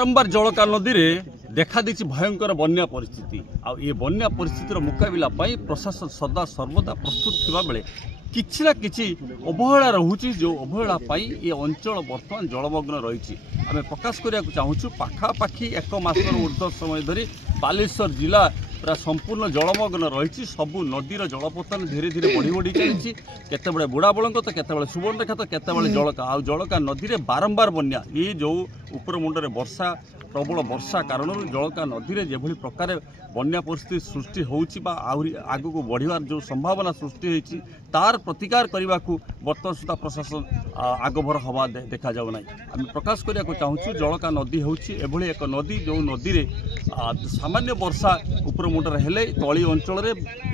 बारंबार जलका नदी में देखा दी भयंकर बन्या परिस्थिति आ बन्या परिस्थितिर मुकाबला प्रशासन सदा सर्वदा प्रस्तुत थिबा बेले किछि ना किछि अवहेला रहुछि जो अवहेला ये अंचल बर्तमान जलमग्न रही आम प्रकाश करने चाहूँ पाखापाखि एक मासर ऊर्ध्व समय धरी बालेश्वर जिला पूरा संपूर्ण जलमग्न रही सबू नदीर जलपतन धीरे धीरे बढ़ी बढ़ी चली केतबेले बुढ़ाबलंक तो केतबेले सुवर्णरेखा तो केतबेले जलका आ जलका नदी में बारंबार बन्या ये जो ऊपर मुंडे वर्षा प्रबल वर्षा कारण जलका नदी में जो प्रकार बन्या परिस्थिति सृष्टि होउछि बा आहुरी आगु बढ़िवार जो संभावना सृष्टि होइछि तार प्रतिकार करने को बर्तमान सुधा प्रशासन आगभर हवा देखा जाऊ ना आम प्रकाश करने चाहूँ जलका नदी होउछि एभली एक नदी जो नदी में सामान्य वर्षा ऊपर मुंडे हेले तली अंचल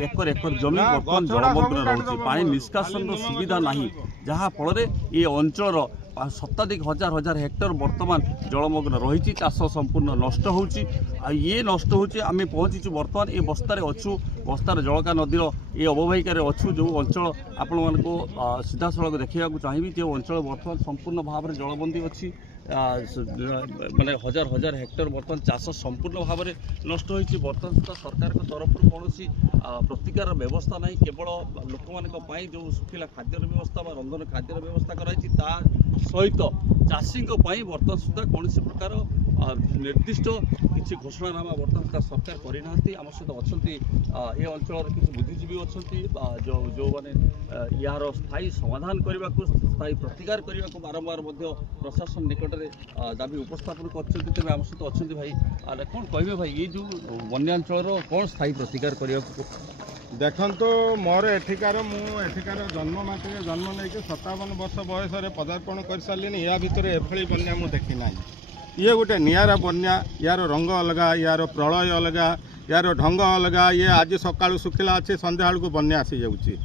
एकर एकर जमी बर्तमान जलमग्न रही पानी निष्कासन सुविधा नहीं जहाँ फल ये अंचल शताधिक हजार हजार हेक्टर बर्तमान जलमग्न रही चाष संपूर्ण नष्ट होची ये नष्ट होची आम पहुँचीचु बर्तमान ये बस्तार अच्छु बस्तार जलका नदीर ये अववाहिकार अच्छु जो अंचल आपण मानक सीधा सड़क देखा चाहिए जो अंचल बर्तमान संपूर्ण भाव में जलबंदी अच्छी माने हजार हजार हेक्टर बर्तमान चाष संपूर्ण भाव में नष्ट होती बर्तमान सुधा सरकार तरफ कौन प्रतिकार व्यवस्था नहीं केवल लोक मान जो सुखिला खाद्यर व्यवस्था रंधन खाद्यर व्यवस्था कराई सहित चाषी बर्तमान सुधा कौन प्रकार निर्दिष्ट किसी घोषणानामा बर्तमान सुधा सरकार करना आम सहित अच्छा ये अंचल किसी बुद्धिजीवी अच्छा जो मैंने यार स्थायी समाधान करने को स्थायी प्रतिकार करने को बारंबार प्रशासन निकट दाबी उपस्थापन कर आम सहित अच्छा भाई कौन कहे भाई ये जो बन्यांचल कौन स्थायी प्रतिकार करने देखो मोर एठिकार जन्म माटी जन्म नहीं 57 वर्ष बयस पदार्पण कर सारे या भितर एभली बन्या मुझे देखी ना ये गोटे निरा बन्या यार रंग अलग यार प्रलय अलग यार ढंग अलग ये आज सका सुखिला अच्छे संध्या को बन्या आसी जाऊँगी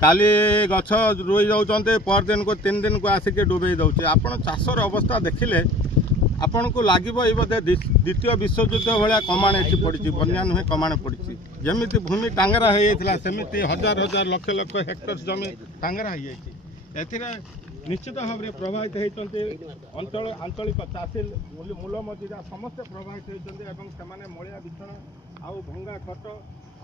काली गछ रुई जाऊँच पर दिन को 3 दिन को आसिक डुबे दौचे आपड़ चाषर अवस्था देखिले आपण को लगे ये बोधे द्वितीय विश्वयुद्ध भाया कमाण ये पड़ी बन्या नुहे कमाण पड़ी जमी भूमि टांगरा हो सेमती हजार हजार लक्ष लक्ष हेक्टर जमी टांगरा हो निश्चित भाव में प्रभावित होती अंचल आंचलिक चाषी मूल मजूरा समस्ते प्रभावित होती मलिया बिछण आउ भंगा खट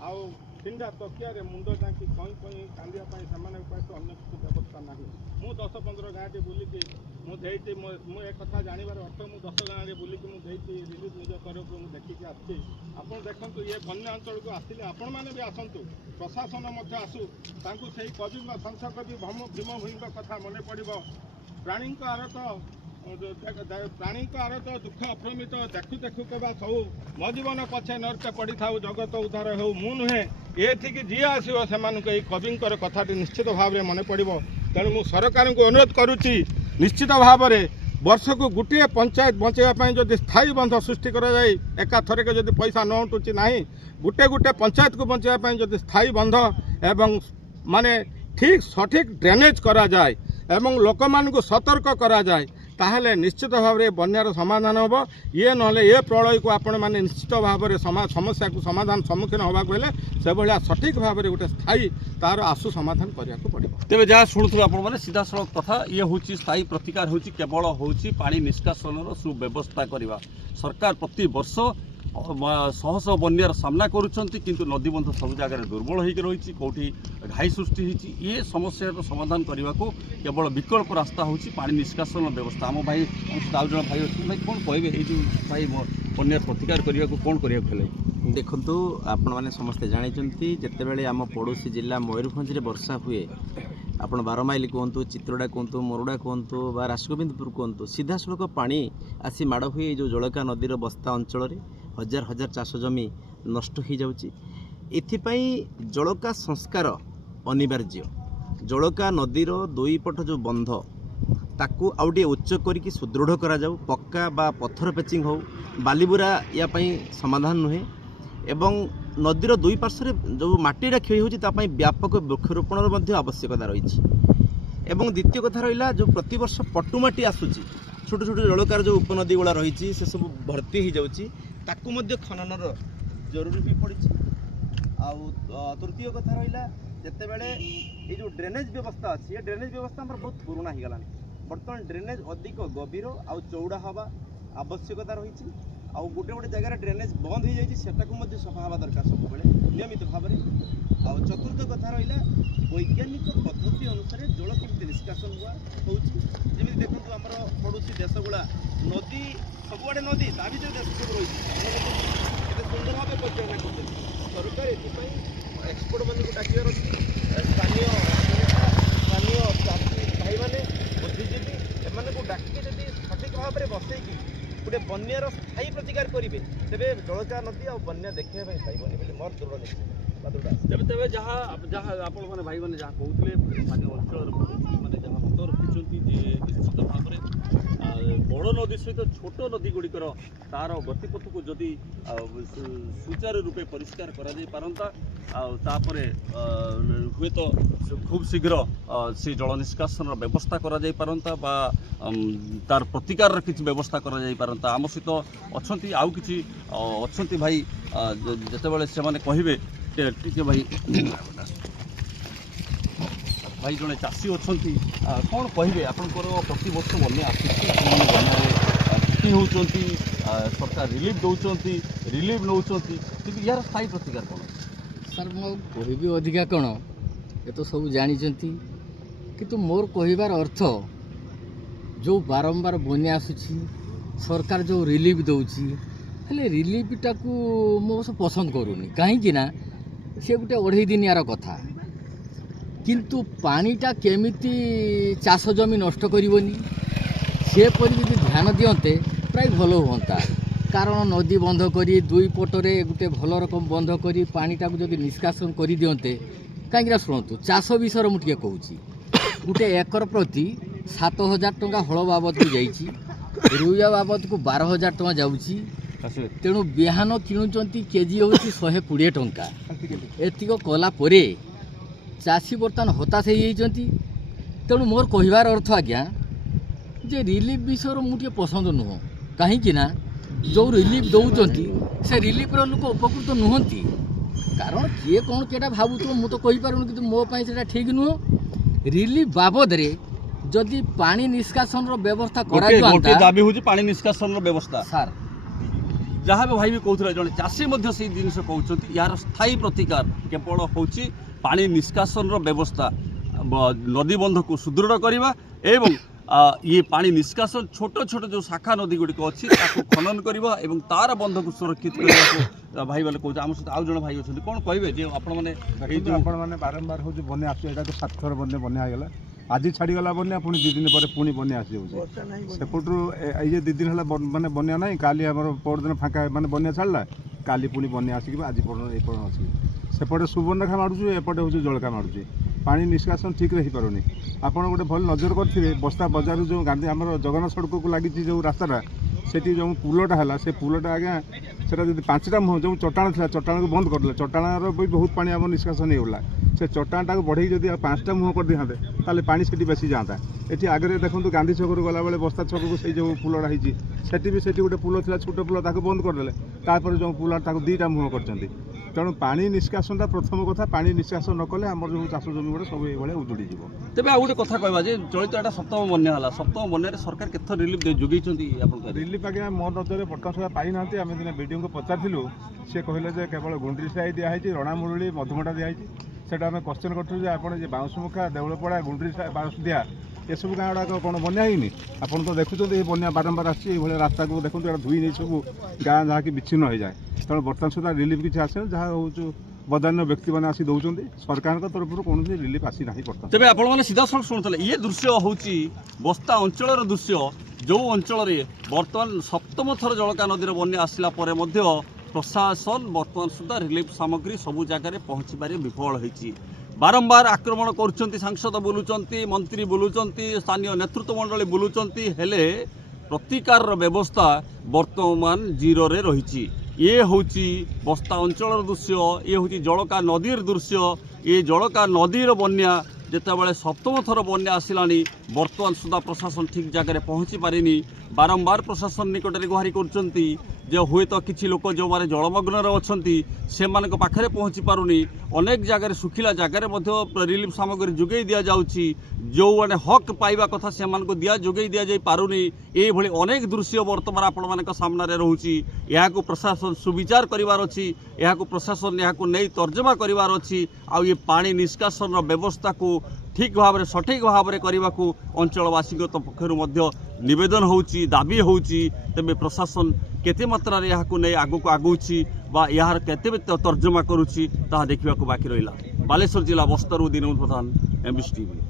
आउ ठिंडा तकिया मुंड जाकि कई कई कांदिया अन्य किसी व्यवस्था ना मु 10-15 गाँव के बुलिकी मुझे मुझे कथा जानवर अर्थ मुझे 10 गाँव बुलिकी मुझे रिलीज निज तरफ मुझे देखिकी आसी आप देखु ये बन्या अंचल को आसिले आपण मैंने भी आसतु प्रशासन आसू से कवि संत कवि भीम भूई कथा मन पड़ प्राणी आरत प्राणी आरत दुख अप्रमित देखु देखु कबा सब मो जीवन पछे नरते पड़ी था जगत उद्धार हो मु नुहे ये जी आसो से कवि कथाटी निश्चित भाव में मन पड़ तेणु मु सरकार को अनुरोध करुच्ची निश्चित भाव में वर्ष को गोटे पंचायत बचाई जब स्थायी बंध सृष्टि कराए एका थरके जब पैसा न उठुची ना गोटे गोटे पंचायत को बचाई जब स्थायी बंध एवं माने ठीक सठिक ड्रेनेज करा जाए एवं लोक मान को सतर्क करा जाए ताहले निश्चित भाव में बन्यार समाधान हम ये ना ये प्रलय को आपण मैंने निश्चित भाव में समस्या को समाधान सम्मुखीन होगा हेले से भाया सठिक भाव में गोटे स्थायी तार आशु समाधान करने को पड़ो तेज जहाँ शुणुवे आप सीधा सड़क कथा ये हूँ स्थायी प्रतिकार हूँ केवल हूँ पा निष्कासन सुव्यवस्था करवा सरकार प्रति वर्ष शह शह बन्यार सामना किंतु नदीबंध सब जगह दुर्बल होकर रही कौटी घाई सृष्टि होती ये समस्या समाधान करने को केवल विकल्प रास्ता हूँ पा निष्कासन व्यवस्था आम भाई आउ जन भाई अच्छे भाई कौन कहे ये भाई बन्यार प्रतिकार करने को कौन करें देखु आपण मैंने समस्ते जानते जितेबाला आम पड़ोशी जिला मयूरभंज में वर्षा हुए आपण बारमाइल कहतु चित्रोड़ा कहतु मोरडा कहतु बा राजगोविंदपुर कहतु सीधा सड़क पानी आसी माड़ हुए जो जलका नदीर बस्ता अंचल हजार हजार चाष जमी नष्ट हो जाऊँगी एथिपाई जलका संस्कार अनिवार्य जलका नदीर दुई पट जो बंध ताकू आउ टे उच्च करके सुदृढ़ करा जाऊ पक्का बा पत्थर पेचिंग हो बालीबुरा या समाधान नुहे एवं नदीर दुई पार्श्व जो माटीटा क्षय होती व्यापक वृक्षरोपण आवश्यकता रही एवं द्वितीय कथा रहा जो प्रतिवर्ष पटुमाटी आसूची छोट छोट जलकार जो उपनदी गुड़ा रही से सब भर्ती हो जाऊँगी खनन जरूरी भी पड़ी तृतीय कथा रहा जिते बड़े ये जो ड्रेनेज व्यवस्था अच्छी ये ड्रेनेज व्यवस्था बहुत पुराना हो गलानी बर्तमान ड्रेनेज अधिक गभीर आउ चौड़ा हवा ଆବଶ୍ୟକତା ରହିଛି। ଆଉ ଗୋଟେ ଗୋଟେ ଜାଗାରେ ଡ୍ରେନେଜ୍ ବନ୍ଦ ହେଇଯାଇଛି, ସେଟାକୁ ମଧ୍ୟ ସଫା ହେବା ଦରକାର ସବୁବେଳେ ନିୟମିତ ଭାବରେ। ଆଉ ଚତୁର୍ଥ କଥା ରହିଲା ବୈଜ୍ଞାନିକ ପଦ୍ଧତି ଅନୁସାରେ ଜଳ କେମିତି ନିଷ୍କାସନ ହେଉଛି। ଯେମିତି ଦେଖନ୍ତୁ ଆମର ପଡ଼ୋଶୀ ଦେଶଗୁଡ଼ା ନଦୀ ସବୁଆଡ଼େ ନଦୀ, ତା ଭିତରେ ଦେଶ ସବୁ ରହିଛି, କେତେ ସୁନ୍ଦର ଭାବେ ପରିଚାଳନା କରୁଛନ୍ତି। ସରକାର ଏଥିପାଇଁ ଏକ୍ସପର୍ଟମାନଙ୍କୁ ଡାକିବାର ଅଛି। ସ୍ଥାନୀୟ ଚାଷୀ ଭାଇମାନେ, ବୁଦ୍ଧିଜୀବୀ ଏମାନଙ୍କୁ ଡାକିକି ଯଦି ସଠିକ୍ ଭାବରେ ବସେଇକି ଗୋଟେ ବନ୍ୟାର ସ୍ଥାୟୀ ପ୍ରତିକାର କରିବେ, ତେବେ ଜଳକା ନଦୀ ଆଉ ବନ୍ୟା ଦେଖିବା ପାଇଁ ପାଇବନି ବୋଲି ମୋର ଦୃଢ଼ ନିଶ୍ଚୟ। ତେବେ ଯାହା ଆପଣମାନେ ଭାଇମାନେ ଯାହା କହୁଥିଲେ, ସ୍ଥାନୀୟ ଅଞ୍ଚଳର ମାନେ ଯାହା ମତ ରଖିଛନ୍ତି ଯେ ନିଶ୍ଚିତ ଭାବରେ ବଡ଼ ନଦୀ ସହିତ ଛୋଟ ନଦୀ ଗୁଡ଼ିକର ତାର ଗତିପଥକୁ ଯଦି ସୁଚାରୁ ରୂପେ ପରିଷ୍କାର କରାଯାଇ ପାରନ୍ତା, ଆଉ ତାପରେ ହୁଏତ ଖୁବ୍ ଶୀଘ୍ର ସେ ଜଳ ନିଷ୍କାସନର ବ୍ୟବସ୍ଥା କରାଯାଇ ପାରନ୍ତା ବା ତାର ପ୍ରତିକାରର କିଛି ବ୍ୟବସ୍ଥା କରାଯାଇ ପାରନ୍ତା। ଆମ ସହିତ ଅଛନ୍ତି ଆଉ କିଛି ଅଛନ୍ତି ଭାଇ, ଯେତେବେଳେ ସେମାନେ କହିବେ ଟିକେ ଭାଇ ଜଣେ ଚାଷୀ ଅଛନ୍ତି, କ'ଣ କହିବେ? ଆପଣଙ୍କର ପ୍ରତିବର୍ଷ ବନ୍ୟା ଆସୁଛି, ବନ୍ୟାରେ କ୍ଷତି ହେଉଛନ୍ତି, ସରକାର ରିଲିଫ୍ ଦେଉଛନ୍ତି, ରିଲିଫ୍ ନେଉଛନ୍ତି, କିନ୍ତୁ ଏହାର ସ୍ଥାୟୀ ପ୍ରତିକାର କ'ଣ? ସାର୍ ମୁଁ କହିବି ଅଧିକା କ'ଣ, ଏ ତ ସବୁ ଜାଣିଛନ୍ତି, କିନ୍ତୁ ମୋର କହିବାର ଅର୍ଥ ଯେଉଁ ବାରମ୍ବାର ବନ୍ୟା ଆସୁଛି, ସରକାର ଯେଉଁ ରିଲିଫ୍ ଦେଉଛି, ହେଲେ ରିଲିଫ୍ଟାକୁ ମୁଁ ଅବଶ୍ୟ ପସନ୍ଦ କରୁନି। କାହିଁକି ନା ସେ ଗୋଟେ 2.5 ଦିନିଆର କଥା, କିନ୍ତୁ ପାଣିଟା କେମିତି ଚାଷ ଜମି ନଷ୍ଟ କରିବନି ସେପରି ଯଦି ଧ୍ୟାନ ଦିଅନ୍ତେ ପ୍ରାୟ ଭଲ ହୁଅନ୍ତା। କାରଣ ନଦୀ ବନ୍ଧ କରି 2 ପଟରେ ଗୋଟେ ଭଲ ରକମ ବନ୍ଧ କରି ପାଣିଟାକୁ ଯଦି ନିଷ୍କାସନ କରିଦିଅନ୍ତେ, କାହିଁକିନା ଶୁଣନ୍ତୁ ଚାଷ ବିଷୟରେ ମୁଁ ଟିକେ କହୁଛି। ଗୋଟେ ଏକର ପ୍ରତି 7,000 ଟଙ୍କା ହଳ ବାବଦକୁ ଯାଇଛି, ରୁଇବା ବାବଦକୁ 12,000 ଟଙ୍କା ଯାଉଛି। ତେଣୁ ବିହନ କିଣୁଛନ୍ତି କେଜି ହେଉଛି 120 ଟଙ୍କା। ଏତିକ କଲା ପରେ ଚାଷୀ ବର୍ତ୍ତମାନ ହତାଶ ହେଇଯାଇଛନ୍ତି। ତେଣୁ ମୋର କହିବାର ଅର୍ଥ ଆଜ୍ଞା ଯେ ରିଲିଫ୍ ବିଷୟରେ ମୁଁ ଟିକେ ପସନ୍ଦ ନୁହଁ। କାହିଁକି ନା ଯେଉଁ ରିଲିଫ୍ ଦେଉଛନ୍ତି ସେ ରିଲିଫ୍ର ଲୋକ ଉପକୃତ ନୁହନ୍ତି। କାରଣ କିଏ କ'ଣ କେଟା ଭାବୁଥିବ ମୁଁ ତ କହିପାରୁନି, କିନ୍ତୁ ମୋ ପାଇଁ ସେଇଟା ଠିକ୍ ନୁହଁ। ରିଲିଫ୍ ବାବଦରେ ଯଦି ପାଣି ନିଷ୍କାସନର ବ୍ୟବସ୍ଥା କରାଯାଆନ୍ତା, ଦାବି ହେଉଛି ପାଣି ନିଷ୍କାସନର ବ୍ୟବସ୍ଥା। ସାର୍ ଯାହା ବି ଭାଇ ବି କହୁଥିଲେ, ଜଣେ ଚାଷୀ ମଧ୍ୟ ସେଇ ଜିନିଷ କହୁଛନ୍ତି, ଏହାର ସ୍ଥାୟୀ ପ୍ରତିକାର କେବଳ ହେଉଛି ପାଣି ନିଷ୍କାସନର ବ୍ୟବସ୍ଥା, ନଦୀବନ୍ଧକୁ ସୁଦୃଢ଼ କରିବା ଏବଂ ଇଏ ପାଣି ନିଷ୍କାସନ ଛୋଟ ଛୋଟ ଯେଉଁ ଶାଖା ନଦୀ ଗୁଡ଼ିକ ଅଛି ତାକୁ ଖନନ କରିବା ଏବଂ ତାର ବନ୍ଧକୁ ସୁରକ୍ଷିତ କରିବାକୁ ଭାଇମାନେ କହୁଛନ୍ତି। ଆମ ସହିତ ଆଉ ଜଣେ ଭାଇ ଅଛନ୍ତି, କ'ଣ କହିବେ ଯେ ଆପଣମାନେ ଆପଣମାନେ ବାରମ୍ବାର ହେଉଛି ବନ୍ୟା ଆସୁଛି, ଏଇଟା ତ 7 ଥର ବନ୍ୟା ହେଇଗଲା। ଆଜି ଛାଡ଼ିଗଲା ବନ୍ୟା, ପୁଣି 2 ଦିନ ପରେ ପୁଣି ବନ୍ୟା ଆସିଯାଉଛି। ସେପଟରୁ ଏଇ ଯେ 2 ଦିନ ହେଲା ମାନେ ବନ୍ୟା ନାହିଁ, କାଲି ଆମର ପରଦିନ ଫାଙ୍କା ମାନେ ବନ୍ୟା ଛାଡ଼ିଲା, କାଲି ପୁଣି ବନ୍ୟା ଆସିକି ଆଜି ପର୍ଯ୍ୟନ୍ତ ଏ ପର୍ଯ୍ୟନ୍ତ ଅଛି। ସେପଟେ ସୁବର୍ଣ୍ଣରେଖା ମାଡ଼ୁଛି, ଏପଟେ ହେଉଛି ଜଳକା ମାଡ଼ୁଛି, ପାଣି ନିଷ୍କାସନ ଠିକ୍ରେ ହେଇପାରୁନି। ଆପଣ ଗୋଟେ ଭଲ ନଜର କରିଥିବେ, ବସ୍ତା ବଜାରରୁ ଯେଉଁ ଗାନ୍ଧୀ ଆମର ଜଗନ୍ନାଥ ସଡ଼କକୁ ଲାଗିଛି ଯେଉଁ ରାସ୍ତାଟା, ସେଠି ଯେଉଁ ପୁଲଟା ହେଲା, ସେ ପୁଲଟା ଆଜ୍ଞା ସେଟା ଯଦି 5ଟା ମୁହଁ ଯେଉଁ ଚଟାଣ ଥିଲା, ଚଟାଣକୁ ବନ୍ଦ କରିଦେଲେ, ଚଟାଣର ବି ବହୁତ ପାଣି ଆମର ନିଷ୍କାସନ ହେଇଗଲା। ସେ ଚଟାଣଟାକୁ ବଢ଼େଇକି ଯଦି ଆଉ 5ଟା ମୁହଁ କରିଦେଇଥାନ୍ତେ, ତାହେଲେ ପାଣି ସେଠି ବେଶୀ ଯାଆନ୍ତା। ଏଠି ଆଗରେ ଦେଖନ୍ତୁ ଗାନ୍ଧୀ ଛକରୁ ଗଲାବେଳେ ବସ୍ତା ଛକକୁ ସେଇ ଯେଉଁ ପୁଲଟା ହେଇଛି, ସେଠି ଗୋଟେ ପୁଲ ଥିଲା, ଛୋଟ ପୁଲ, ତାକୁ ବନ୍ଦ କରିଦେଲେ। ତାପରେ ଯେଉଁ ପୁଲ ତାକୁ 2ଟା ମୁହଁ କରିଛନ୍ତି। ତେଣୁ ପାଣି ନିଷ୍କାସନଟା ପ୍ରଥମ କଥା। ପାଣି ନିଷ୍କାସନ ନ କଲେ ଆମର ଯେଉଁ ଚାଷ ଜମି ଗୁଡ଼ା ସବୁ ଏଇଭଳିଆ ଉଜୁଡ଼ିଯିବ। ତେବେ ଆଉ ଗୋଟେ କଥା କହିବା ଯେ ଚଳିତ ଏଟା 7ମ ବନ୍ୟା ହେଲା, 7ମ ବନ୍ୟାରେ ସରକାର କେତେ ରିଲିଫ୍ ଯୋଗାଇଛନ୍ତି? ଆପଣଙ୍କ ରିଲିଫ୍ ଆଜ୍ଞା ମୋ ନଜରରେ ବର୍ତ୍ତମାନ ସୁଦ୍ଧା ପାଇନାହାନ୍ତି। ଆମେ ଦିନେ ବିଡ଼ିଓଙ୍କୁ ପଚାରିଥିଲୁ, ସେ କହିଲେ ଯେ କେବଳ ଗୁଣ୍ଡିସାହି ଦିଆହେଇଛି, ରଣାମୁରଳି, ମଧୁମଟା ଦିଆହେଇଛି। ସେଟା ଆମେ କ୍ୱେଶ୍ଚନ୍ କରିଥିଲୁ ଯେ ଆପଣ ଯେ ବାଉଁଶମୁଖା, ଦେଉଳପଡ଼ା, ଗୁଣ୍ଡିସାହି, ବାଉଁଶଦିଆ ଏସବୁ ଗାଁ ଗୁଡ଼ାକ କ'ଣ ବନ୍ୟା ହେଇନି? ଆପଣ ତ ଦେଖୁଛନ୍ତି ଏ ବନ୍ୟା ବାରମ୍ବାର ଆସୁଛି, ଏଇଭଳିଆ ରାସ୍ତାକୁ ଦେଖନ୍ତୁ, ଏଇଟା ଧୋଇ ନେଇ ସବୁ ଗାଁ ଯାହାକି ବିଚ୍ଛିନ୍ନ ହୋଇଯାଏ। ତେଣୁ ବର୍ତ୍ତମାନ ସୁଦ୍ଧା ରିଲିଫ୍ କିଛି ଆସେନି। ଯାହା ହେଉଛି ବଦାନ୍ୟ ବ୍ୟକ୍ତିମାନେ ଆସି ଦେଉଛନ୍ତି, ସରକାରଙ୍କ ତରଫରୁ କୌଣସି ରିଲିଫ୍ ଆସିନାହିଁ ବର୍ତ୍ତମାନ। ତେବେ ଆପଣମାନେ ସିଧାସଳଖ ଶୁଣୁଥିଲେ, ଇଏ ଦୃଶ୍ୟ ହେଉଛି ବସ୍ତା ଅଞ୍ଚଳର ଦୃଶ୍ୟ, ଯେଉଁ ଅଞ୍ଚଳରେ ବର୍ତ୍ତମାନ 7ମ ଥର ଜଳକା ନଦୀର ବନ୍ୟା ଆସିଲା ପରେ ମଧ୍ୟ ପ୍ରଶାସନ ବର୍ତ୍ତମାନ ସୁଦ୍ଧା ରିଲିଫ୍ ସାମଗ୍ରୀ ସବୁ ଜାଗାରେ ପହଞ୍ଚିବାରେ ବିଫଳ ହୋଇଛି। ବାରମ୍ବାର ଆକ୍ରମଣ କରୁଛନ୍ତି, ସାଂସଦ ବୁଲୁଛନ୍ତି, ମନ୍ତ୍ରୀ ବୁଲୁଛନ୍ତି, ସ୍ଥାନୀୟ ନେତୃତ୍ୱ ମଣ୍ଡଳୀ ବୁଲୁଛନ୍ତି, ହେଲେ ପ୍ରତିକାରର ବ୍ୟବସ୍ଥା ବର୍ତ୍ତମାନ ଜିରୋରେ ରହିଛି। ଇଏ ହେଉଛି ବସ୍ତା ଅଞ୍ଚଳର ଦୃଶ୍ୟ, ଇଏ ହେଉଛି ଜଳକା ନଦୀର ଦୃଶ୍ୟ। ଏ ଜଳକା ନଦୀର ବନ୍ୟା ଯେତେବେଳେ 7ମ ଥର ବନ୍ୟା ଆସିଲାଣି, ବର୍ତ୍ତମାନ ସୁଦ୍ଧା ପ୍ରଶାସନ ଠିକ୍ ଜାଗାରେ ପହଞ୍ଚି ପାରିନି। ବାରମ୍ବାର ପ୍ରଶାସନ ନିକଟରେ ଗୁହାରି କରୁଛନ୍ତି जे हुए तो किसी लोक जो माने जलमग्न अछंती सेमानक पाखरे पहुँची पारुनी अनेक जगह सुखिला जगह रिलीफ सामग्री जोगई दि जाउची जो माने हक पाइबा कथा सेमानक जोगई दि जाई पारुनी ए भली अनेक दृश्य वर्तमान आपण मानक सामने रहउची याको प्रशासन सुविचार करिवार अछि याको प्रशासन याको नै तर्जमा करिवार अछि आ ये पानी निष्कासन व्यवस्था को ठीक भाव में सठिक भाव में करने को अंचलवासी पक्षर नवेदन होउची दाबी होउची तेबे प्रशासन केते मात्रा रे याको नै आगु को आगुची बा यार केते तर्जमा करूची ता देखिबा को बाकी रहिला। बालेश्वर जिला बस्तरु दिनू प्रधान एमबीसी टीवी।